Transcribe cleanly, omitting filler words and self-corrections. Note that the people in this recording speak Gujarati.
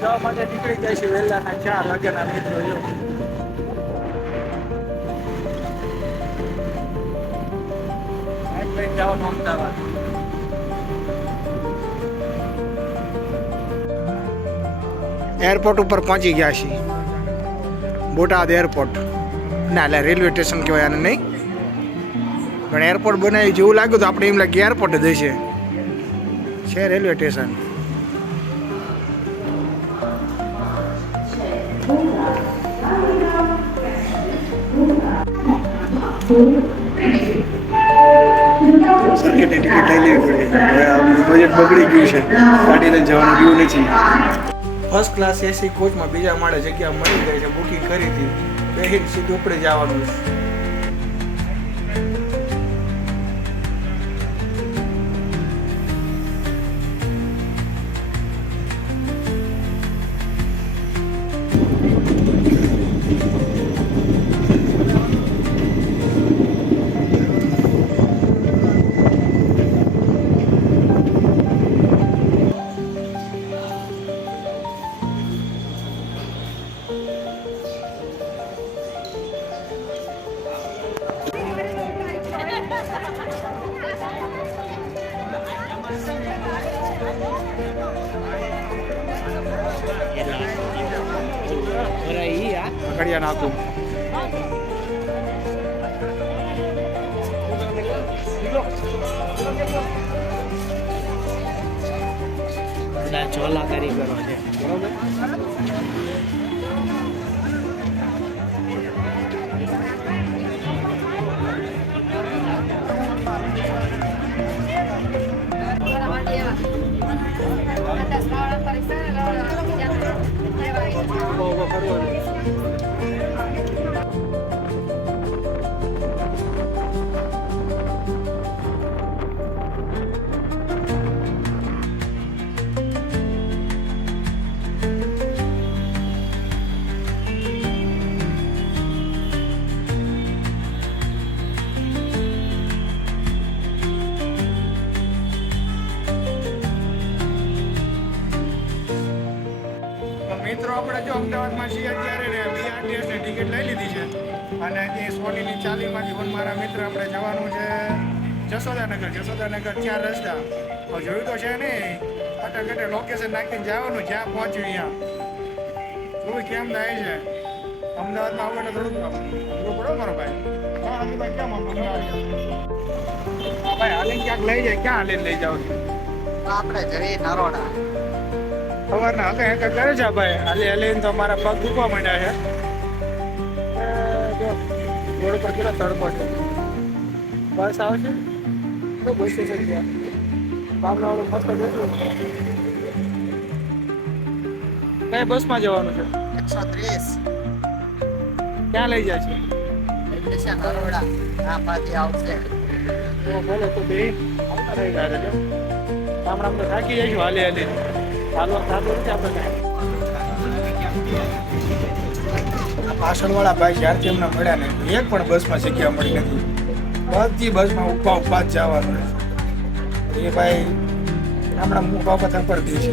જવા માટે નીકળી જાય છે વહેલાના 4 વાગ્યાના મિત્રો. જવાનું અમદાવાદ. એરપોર્ટ ઉપર પહોંચી ગયા છીએ. બોટાદ એરપોર્ટ ના એટલે રેલવે સ્ટેશન કહેવાય આને નહીં, પણ એરપોર્ટ બનાવી જેવું લાગ્યું તો આપણે એમ લાગે એરપોર્ટ જ છે રેલવે સ્ટેશન. સર્કિટની ટિકિટ લઈ લેવી પડી. હવે બજેટ બગડી ગયું છે, ગાડી લઈને જવાનું રહ્યું નથી. ફર્સ્ટ ક્લાસ એસી કોચમાં બીજા માળે જગ્યા મળી ગઈ છે, બુકિંગ કરી હતી. બેહીને સીધું ઉપડે જવાનું છે. કડિયા નાખું. ચોલા કારીગરો છે બરોબર. મિત્રો આપણે જો અમદાવાદમાં છીએ અત્યારે ને બીઆરટીએસની ટિકિટ લઈ લીધી છે અને તે સોનીની ચાલીમાંથી પણ મારા મિત્ર આપણે જવાનું છે જશોદાનગર. 4 રસ્તા જોયું તો છે નહીં, ફટાફટ લોકેશન નાખીને જવાનું, જ્યાં પહોંચ્યું ત્યાં જોયું કેમ થાય છે. અમદાવાદમાં આવે એટલે થોડુંક પડો મારો ભાઈ. કેમ અમદાવાદ ભાઈ હાલીને ક્યાંક લઈ જાય, ક્યાં હાલીને લઈ જાવ છો? આપણે જરી નરોડા સવારના હકે હકે કરે છે ભાઈ. હાલીને તો મારા પગ દુખવા માંડ્યા છે. રોડ પર કેટલો તડકો છે. બસ આવશે તો બસ સ્ટેશન ગયા બાબરાવાળું મસ્ત બેઠું. કઈ બસમાં જવાનું છે? 130 ક્યાં લઈ જાય છે? નરોડા આ પાછી આવશે. તો બોલો તો બે આવતા રહી ગયા છે. ગામડામાં તો થાકી જઈશું હાલી હાલી. ચાલવા થતું નથી આપણે કાંઈ. પાછળવાળા ભાઈ જ્યારથી એમને મળ્યા ને એક પણ બસમાં જગ્યા મળી નથી. બધી બસમાં ઉભા જ જવાનું. એ ભાઈ હમણાં મુખ ઉપર દે છે.